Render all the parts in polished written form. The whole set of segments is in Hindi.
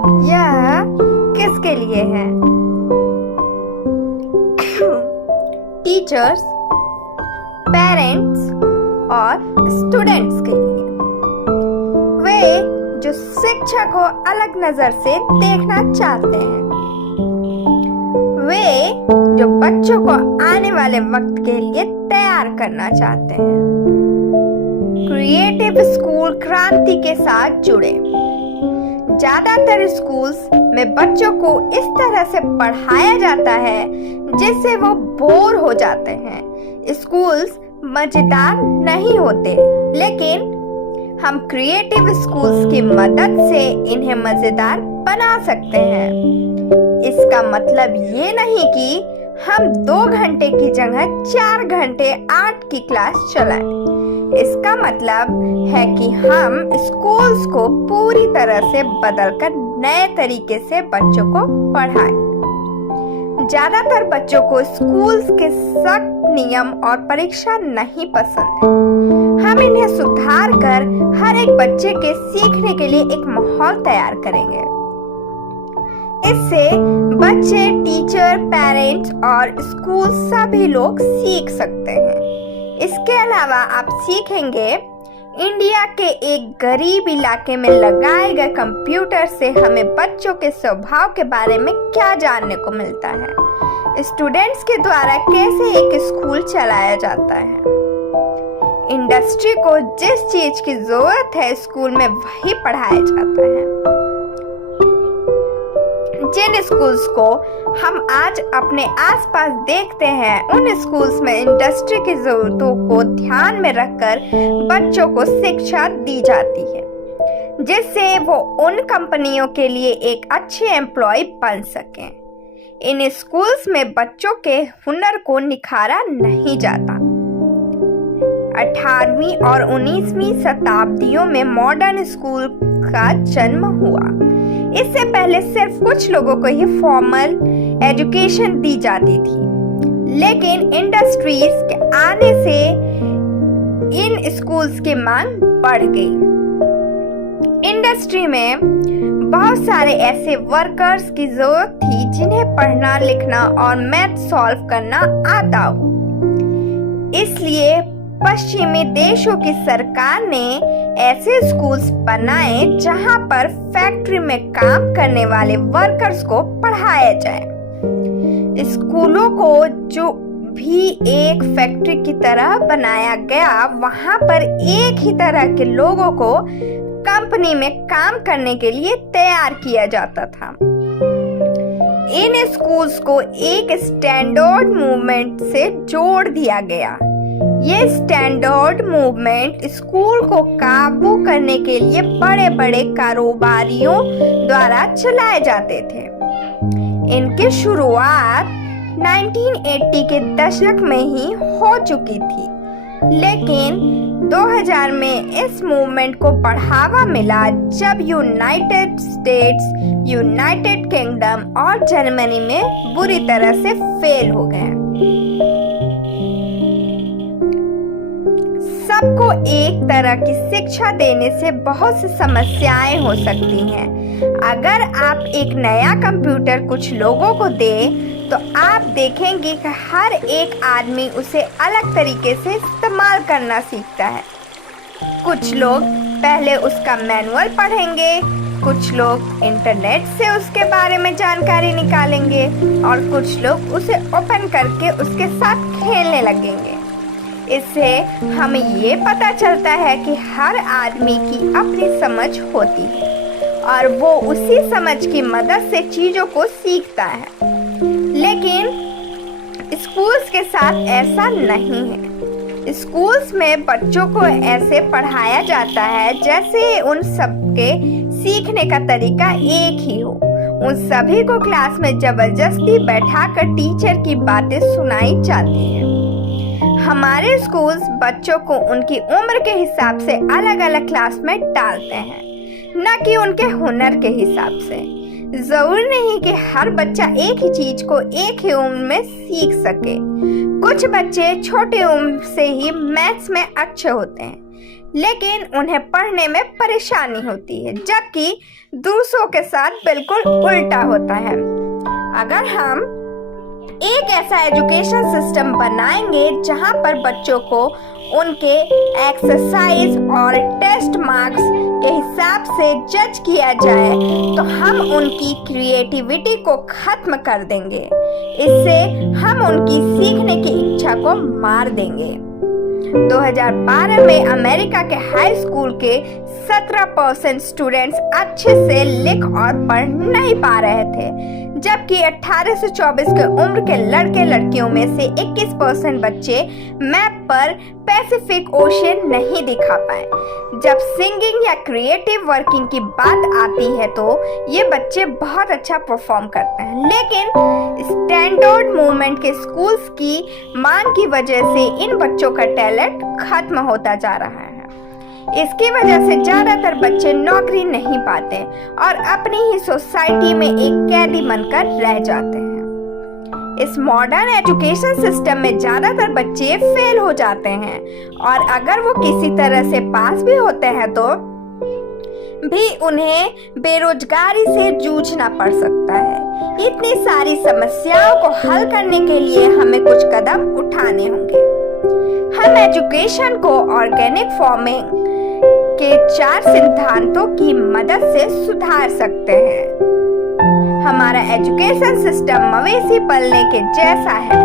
यह किसके लिए है? टीचर्स, पेरेंट्स और स्टूडेंट्स के लिए। वे जो शिक्षा को अलग नजर से देखना चाहते हैं, वे जो बच्चों को आने वाले वक्त के लिए तैयार करना चाहते हैं। क्रिएटिव स्कूल क्रांति के साथ जुड़े। ज्यादातर स्कूल्स में बच्चों को इस तरह से पढ़ाया जाता है जिससे वो बोर हो जाते हैं। स्कूल्स मजेदार नहीं होते, लेकिन हम क्रिएटिव स्कूल्स की मदद से इन्हें मजेदार बना सकते हैं। इसका मतलब ये नहीं कि हम 2 घंटे की जगह 4 घंटे आर्ट की क्लास चलाएं। इसका मतलब है कि हम स्कूल्स को पूरी तरह से बदलकर नए तरीके से बच्चों को पढ़ाएं। ज्यादातर बच्चों को स्कूल्स के सख्त नियम और परीक्षा नहीं पसंद है। हम इन्हें सुधार कर हर एक बच्चे के सीखने के लिए एक माहौल तैयार करेंगे। इससे बच्चे, टीचर, पेरेंट्स और स्कूल सभी लोग सीख सकते हैं। इसके अलावा आप सीखेंगे इंडिया के एक गरीब इलाके में लगाए गए कंप्यूटर से हमें बच्चों के स्वभाव के बारे में क्या जानने को मिलता है। स्टूडेंट्स के द्वारा कैसे एक स्कूल चलाया जाता है। इंडस्ट्री को जिस चीज की जरूरत है स्कूल में वही पढ़ाया जाता है। जिन स्कूल्स को हम आज अपने आसपास देखते हैं, उन स्कूल्स में इंडस्ट्री की जरूरतों को ध्यान में रखकर बच्चों को शिक्षा दी जाती है, जिससे वो उन कंपनियों के लिए एक अच्छे एम्प्लॉय बन सकें। इन स्कूल्स में बच्चों के हुनर को निखारा नहीं जाता। 18वीं और 19वीं शताब्दियों में मॉडर्न स्कूल का जन्म हुआ। इससे पहले सिर्फ कुछ लोगों को ही फॉर्मल एजुकेशन दी जाती थी, लेकिन इंडस्ट्रीज के आने से इन स्कूल्स की मांग बढ़ गई। इंडस्ट्री में बहुत सारे ऐसे वर्कर्स की जरूरत थी जिन्हें पढ़ना, लिखना और मैथ सॉल्व करना आता हो। इसलिए पश्चिमी देशों की सरकार ने ऐसे स्कूल्स बनाए जहां पर फैक्ट्री में काम करने वाले वर्कर्स को पढ़ाया जाए। स्कूलों को जो भी एक फैक्ट्री की तरह बनाया गया, वहां पर एक ही तरह के लोगों को कंपनी में काम करने के लिए तैयार किया जाता था। इन स्कूल्स को एक स्टैंडर्ड मूवमेंट से जोड़ दिया गया। ये स्टैंडर्ड मूवमेंट स्कूल को काबू करने के लिए बड़े बड़े कारोबारियों द्वारा चलाए जाते थे। इनकी शुरुआत 1980 के दशक में ही हो चुकी थी, लेकिन 2000 में इस मूवमेंट को बढ़ावा मिला जब यूनाइटेड स्टेट्स, यूनाइटेड किंगडम और जर्मनी में बुरी तरह से फेल हो गए। सबको एक तरह की शिक्षा देने से बहुत सी समस्याएं हो सकती हैं। अगर आप एक नया कंप्यूटर कुछ लोगों को दे तो आप देखेंगे कि हर एक आदमी उसे अलग तरीके से इस्तेमाल करना सीखता है। कुछ लोग पहले उसका मैनुअल पढ़ेंगे, कुछ लोग इंटरनेट से उसके बारे में जानकारी निकालेंगे और कुछ लोग उसे ओपन करके उसके साथ खेलने लगेंगे। इससे हमें ये पता चलता है कि हर आदमी की अपनी समझ होती है और वो उसी समझ की मदद से चीजों को सीखता है। लेकिन स्कूल्स के साथ ऐसा नहीं है। स्कूल्स में बच्चों को ऐसे पढ़ाया जाता है जैसे उन सबके सीखने का तरीका एक ही हो। उन सभी को क्लास में जबरदस्ती बैठाकर टीचर की बातें सुनाई जाती हैं। हमारे स्कूल्स बच्चों को उनकी उम्र के हिसाब से अलग अलग क्लास में डालते हैं, न कि उनके हुनर के हिसाब से। जरूरी नहीं कि हर बच्चा एक ही चीज को एक ही उम्र में सीख सके। कुछ बच्चे छोटी उम्र से ही मैथ्स में अच्छे होते हैं, लेकिन उन्हें पढ़ने में परेशानी होती है, जबकि दूसरों के साथ बिल्कुल उल्टा होता है। अगर हम एक ऐसा एजुकेशन सिस्टम बनाएंगे जहां पर बच्चों को उनके एक्सरसाइज और टेस्ट मार्क्स के हिसाब से जज किया जाए, तो हम उनकी क्रिएटिविटी को खत्म कर देंगे। इससे हम उनकी सीखने की इच्छा को मार देंगे। 2012 में अमेरिका के हाई स्कूल के 17% स्टूडेंट्स अच्छे से लिख और पढ़ नहीं पा रहे थे, जबकि 18 से 24 के उम्र के लड़के लड़कियों में से 21% बच्चे मैप पर पैसिफिक ओशियन नहीं दिखा पाए। जब सिंगिंग या क्रिएटिव वर्किंग की बात आती है तो ये बच्चे बहुत अच्छा परफॉर्म करते हैं, लेकिन स्टैंडर्ड मूवमेंट के स्कूल्स की मांग की वजह से इन बच्चों का टैलेंट खत्म होता जा रहा है। इसकी वजह से ज्यादातर बच्चे नौकरी नहीं पाते और अपनी ही सोसाइटी में एक कैदी बनकर रह जाते हैं। इस मॉडर्न एजुकेशन सिस्टम में ज्यादातर बच्चे फेल हो जाते हैं और अगर वो किसी तरह से पास भी होते हैं तो भी उन्हें बेरोजगारी से जूझना पड़ सकता है। इतनी सारी समस्याओं को हल करने के लिए हमें कुछ कदम उठाने होंगे। हम एजुकेशन को ऑर्गेनिक फार्मिंग के 4 सिद्धांतों की मदद से सुधार सकते हैं। हमारा एजुकेशन सिस्टम मवेशी पालने के जैसा है।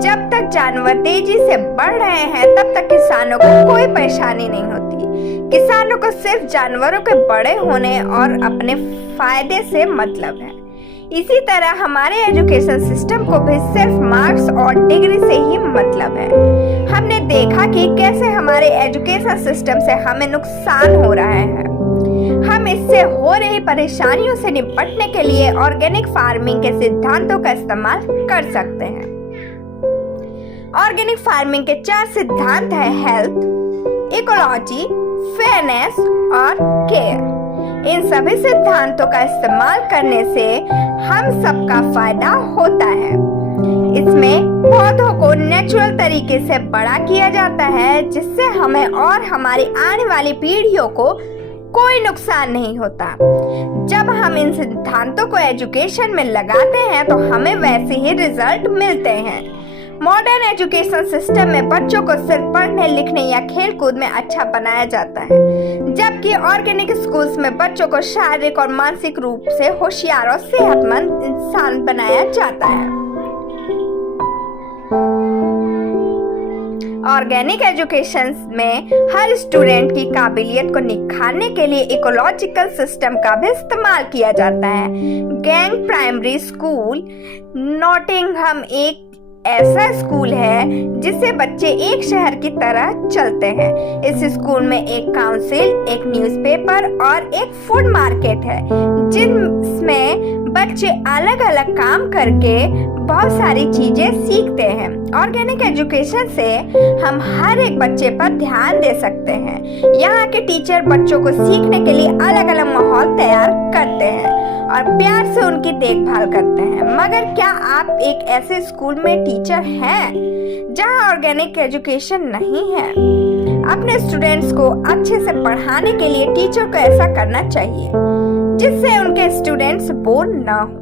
जब तक जानवर तेजी से बढ़ रहे हैं तब तक किसानों को कोई परेशानी नहीं होती। किसानों को सिर्फ जानवरों के बड़े होने और अपने फायदे से मतलब है। इसी तरह हमारे एजुकेशन सिस्टम को भी सिर्फ मार्क्स और डिग्री से ही मतलब है। हमने देखा कि कैसे हमारे एजुकेशन सिस्टम से हमें नुकसान हो रहा है। हम इससे हो रही परेशानियों से निपटने के लिए ऑर्गेनिक फार्मिंग के सिद्धांतों का इस्तेमाल कर सकते हैं। ऑर्गेनिक फार्मिंग के 4 सिद्धांत हैं: हेल्थ, इकोलॉजी, फेयरनेस और केयर। इन सभी सिद्धांतों का इस्तेमाल करने से हम सबका फायदा होता है। इसमें पौधों को नेचुरल तरीके से बड़ा किया जाता है, जिससे हमें और हमारी आने वाली पीढ़ियों को कोई नुकसान नहीं होता। जब हम इन सिद्धांतों को एजुकेशन में लगाते हैं तो हमें वैसे ही रिजल्ट मिलते हैं। मॉडर्न एजुकेशन सिस्टम में बच्चों को सिर्फ पढ़ने लिखने या खेल कूद में अच्छा बनाया जाता है, जबकि ऑर्गेनिक स्कूल्स में बच्चों को शारीरिक और मानसिक रूप से होशियार और सेहतमंद इंसान बनाया जाता है। ऑर्गेनिक एजुकेशन में हर स्टूडेंट की काबिलियत को निखारने के लिए इकोलॉजिकल सिस्टम का भी इस्तेमाल किया जाता है। गैंग प्राइमरी स्कूल नॉटिंघम एक ऐसा स्कूल है जिससे बच्चे एक शहर की तरह चलते हैं। इस स्कूल में एक काउंसिल, एक न्यूज़पेपर और एक फूड मार्केट है, जिसमें बच्चे अलग अलग काम करके बहुत सारी चीजें सीखते हैं। ऑर्गेनिक एजुकेशन से हम हर एक बच्चे पर ध्यान दे सकते हैं। यहाँ के टीचर बच्चों को सीखने के लिए अलग अलग माहौल तैयार करते हैं और प्यार से उनकी देखभाल करते हैं। मगर क्या आप एक ऐसे स्कूल में टीचर हैं जहाँ ऑर्गेनिक एजुकेशन नहीं है? अपने स्टूडेंट्स को अच्छे से पढ़ाने के लिए टीचर को ऐसा करना चाहिए जिससे उनके स्टूडेंट्स बोर ना हो।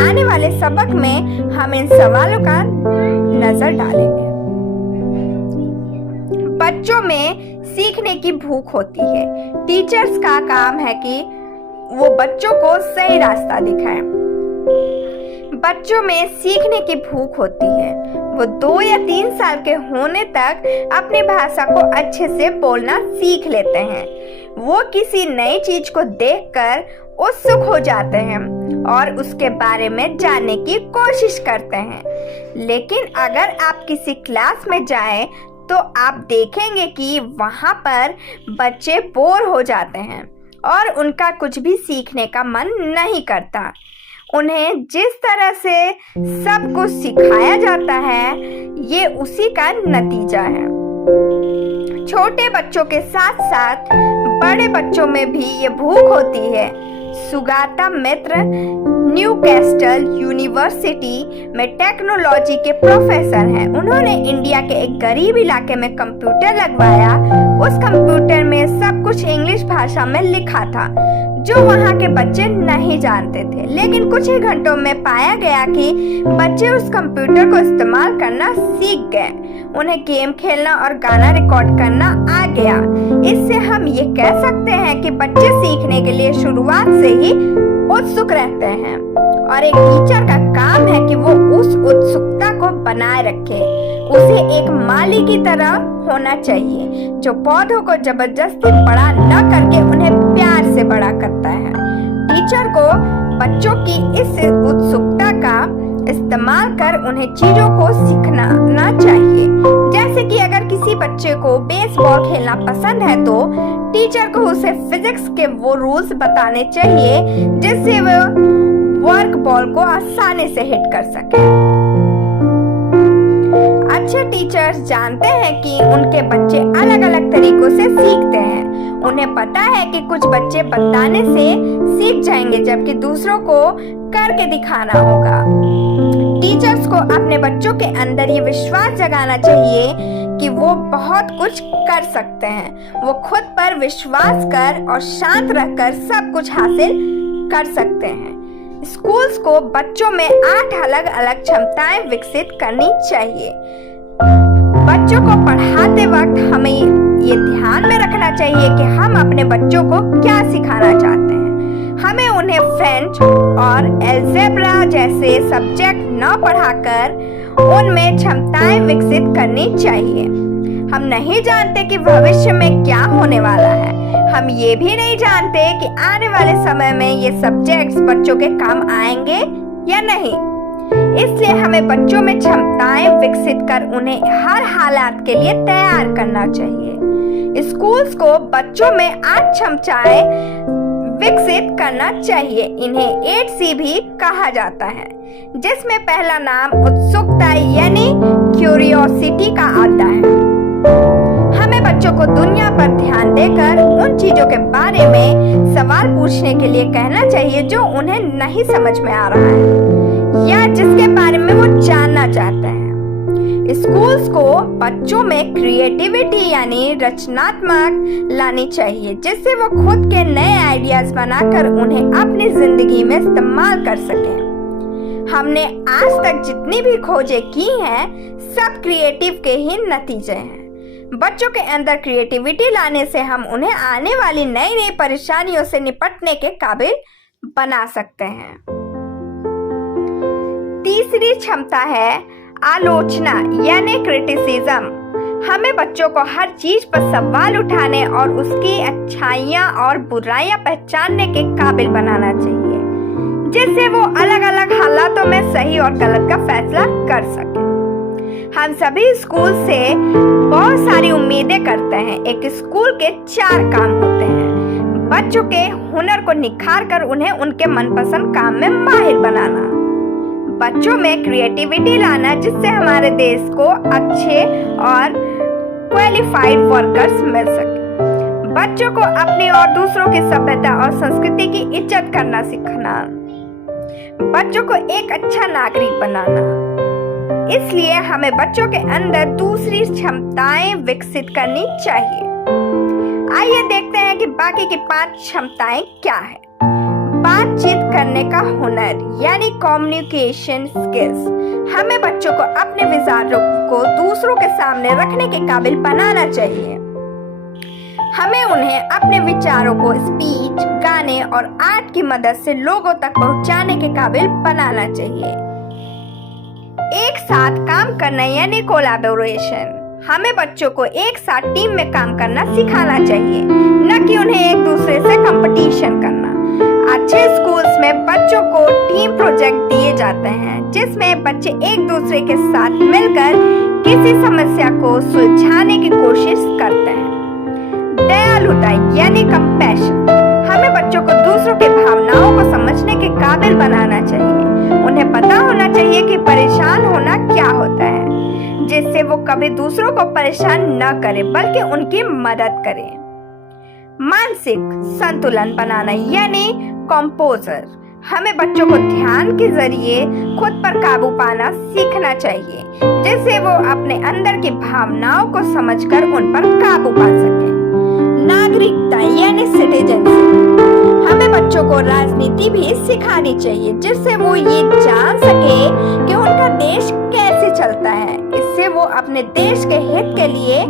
आने वाले सबक में हम इन सवालों का नजर डालेंगे। बच्चों में सीखने की भूख होती है। टीचर्स का काम है कि वो बच्चों को सही रास्ता दिखाएं। बच्चों में सीखने की भूख होती है। वो 2 या 3 साल के होने तक अपनी भाषा को अच्छे से बोलना सीख लेते हैं। वो किसी नई चीज को देखकर उत्सुक हो जाते हैं और उसके बारे में जानने की कोशिश करते हैं। लेकिन अगर आप किसी क्लास में जाएं तो आप देखेंगे कि वहां पर बच्चे बोर हो जाते हैं और उनका कुछ भी सीखने का मन नहीं करता। उन्हें जिस तरह से सब कुछ सिखाया जाता है, ये उसी का नतीजा है। छोटे बच्चों के साथ साथ बड़े बच्चों में भी ये भूख होती है। सुगाता मित्र न्यूकैसल यूनिवर्सिटी में टेक्नोलॉजी के प्रोफेसर हैं। उन्होंने इंडिया के एक गरीब इलाके में कंप्यूटर लगवाया। उस कंप्यूटर में सब कुछ इंग्लिश भाषा में लिखा था जो वहाँ के बच्चे नहीं जानते थे। लेकिन कुछ ही घंटों में पाया गया कि बच्चे उस कंप्यूटर को इस्तेमाल करना सीख गए। उन्हें गेम खेलना और गाना रिकॉर्ड करना आ गया। इससे हम ये कह सकते हैं कि बच्चे सीखने के लिए शुरुआत से ही उत्सुक रहते हैं और एक टीचर का काम है कि वो उस उत्सुकता को बनाए रखे। उसे एक माली की तरह होना चाहिए जो पौधों को जबरदस्ती बड़ा न करके उन्हें प्यार से बड़ा करता है। टीचर को बच्चों की इस उत्सुकता का इस्तेमाल कर उन्हें चीजों को सीखना चाहिए। जैसे कि अगर किसी बच्चे को बेसबॉल खेलना पसंद है तो टीचर को उसे फिजिक्स के वो रूल्स बताने चाहिए जिससे वो वर्क बॉल को आसानी से हिट कर सके। अच्छे टीचर्स जानते हैं कि उनके बच्चे अलग अलग तरीकों से सीखते हैं। उन्हें पता है कि कुछ बच्चे बताने से सीख जाएंगे जबकि दूसरों को करके दिखाना होगा। टीचर्स को अपने बच्चों के अंदर ये विश्वास जगाना चाहिए कि वो बहुत कुछ कर सकते हैं। वो खुद पर विश्वास कर और शांत रहकर सब कुछ हासिल कर सकते हैं। स्कूल्स को बच्चों में 8 अलग अलग क्षमताएं विकसित करनी चाहिए। बच्चों को पढ़ाते वक्त हमें ये ध्यान में रखना चाहिए कि हम अपने बच्चों को क्या सिखाना चाहते हैं। हमें उन्हें फ्रेंच और अलजेब्रा जैसे सब्जेक्ट न पढ़ाकर उनमें क्षमताएं विकसित करनी चाहिए। हम नहीं जानते कि भविष्य में क्या होने वाला है। हम ये भी नहीं जानते कि आने वाले समय में ये सब्जेक्ट्स बच्चों के काम आएंगे या नहीं। इसलिए हमें बच्चों में क्षमताएं विकसित कर उन्हें हर हालात के लिए तैयार करना चाहिए। स्कूल्स को बच्चों में 8 क्षमताएं विकसित करना चाहिए। इन्हें 8C भी कहा जाता है, जिसमें पहला नाम उत्सुकता यानी क्यूरियोसिटी का आता है। हमें बच्चों को दुनिया पर ध्यान देकर उन चीजों के बारे में सवाल पूछने के लिए कहना चाहिए जो उन्हें नहीं समझ में आ रहा है या जिसके बारे में वो जानना चाहते हैं। स्कूल्स को बच्चों में क्रिएटिविटी यानी रचनात्मक लानी चाहिए जिससे वो खुद के नए आइडियाज बनाकर उन्हें अपनी जिंदगी में इस्तेमाल कर सकें। हमने आज तक जितनी भी खोजें की हैं सब क्रिएटिव के ही नतीजे हैं। बच्चों के अंदर क्रिएटिविटी लाने से हम उन्हें आने वाली नई नई परेशानियों से निपटने के काबिल बना सकते हैं। तीसरी क्षमता है आलोचना यानी क्रिटिसिज्म। हमें बच्चों को हर चीज पर सवाल उठाने और उसकी अच्छाइयाँ और बुराइयां पहचानने के काबिल बनाना चाहिए जिससे वो अलग अलग हालातों में सही और गलत का फैसला कर सके। हम सभी स्कूल से बहुत सारी उम्मीदें करते हैं। एक स्कूल के 4 काम होते हैं। बच्चों के हुनर को निखार कर उन्हें उनके मनपसंद काम में माहिर बनाना, बच्चों में क्रिएटिविटी लाना जिससे हमारे देश को अच्छे और क्वालिफाइड वर्कर्स मिल सके, बच्चों को अपनी और दूसरों की सभ्यता और संस्कृति की इज्जत करना सिखाना, बच्चों को एक अच्छा नागरिक बनाना। इसलिए हमें बच्चों के अंदर दूसरी क्षमताएं विकसित करनी चाहिए। आइए देखते हैं कि बाकी की 5 क्षमताएं क्या है। बातचीत करने का हुनर यानी कम्युनिकेशन स्किल्स। हमें बच्चों को अपने विचारों को दूसरों के सामने रखने के काबिल बनाना चाहिए। हमें उन्हें अपने विचारों को स्पीच, गाने और आर्ट की मदद से लोगों तक पहुंचाने के काबिल बनाना चाहिए। एक साथ काम करना यानी कोलैबोरेशन। हमें बच्चों को एक साथ टीम में काम करना सिखाना चाहिए, न कि उन्हें एक दूसरे से कंपटीशन करना। अच्छे स्कूल्स में बच्चों को टीम प्रोजेक्ट दिए जाते हैं जिसमें बच्चे एक दूसरे के साथ मिलकर किसी समस्या को सुलझाने की कोशिश करते हैं। दयालुता यानी कंपैशन। हमें बच्चों को दूसरों की भावनाओं को समझने के काबिल बनाना चाहिए। उन्हें पता होना चाहिए कि परेशान होना क्या होता है, जिससे वो कभी दूसरों को परेशान न करे बल्कि उनकी मदद करें। मानसिक संतुलन बनाना यानी कंपोजर। हमें बच्चों को ध्यान के जरिए खुद पर काबू पाना सीखना चाहिए, जिससे वो अपने अंदर की भावनाओं को समझकर उन पर काबू पा सके। नागरिकता यानी सिटीजनशिप, हमें बच्चों को राजनीति भी सिखानी चाहिए, जिससे वो ये जान सके कि उनका देश कैसे चलता है। इससे वो अपने देश के हित के लिए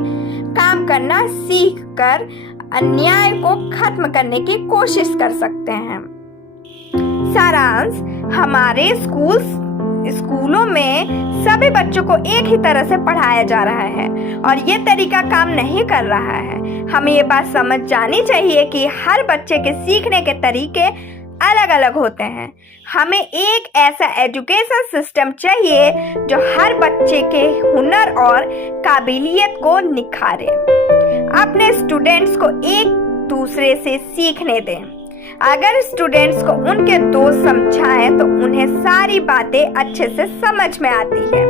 काम करना सीख कर अन्याय को खत्म करने की कोशिश कर सकते हैं। सारांश, हमारे स्कूलों में सभी बच्चों को एक ही तरह से पढ़ाया जा रहा है और ये तरीका काम नहीं कर रहा है। हमें ये बात समझ जानी चाहिए कि हर बच्चे के सीखने के तरीके अलग अलग होते हैं। हमें एक ऐसा एजुकेशन सिस्टम चाहिए जो हर बच्चे के हुनर और काबिलियत को निखारे। अपने स्टूडेंट्स को एक दूसरे से सीखने दें। अगर स्टूडेंट्स को उनके दोस्त समझाएं तो उन्हें सारी बातें अच्छे से समझ में आती है।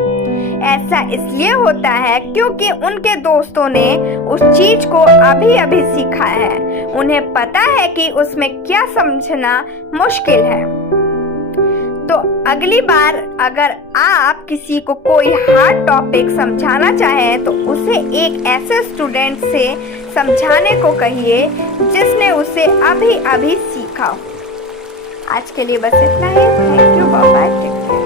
ऐसा इसलिए होता है क्योंकि उनके दोस्तों ने उस चीज को अभी अभी सीखा है। उन्हें पता है कि उसमें क्या समझना मुश्किल है। तो अगली बार अगर आप किसी को कोई हार्ड टॉपिक समझाना चाहें तो उसे एक ऐसे स्टूडेंट से समझाने को कहिए जिसने उसे अभी अभी सीखा हो। आज के लिए बस इतना ही। Thank you, bye bye.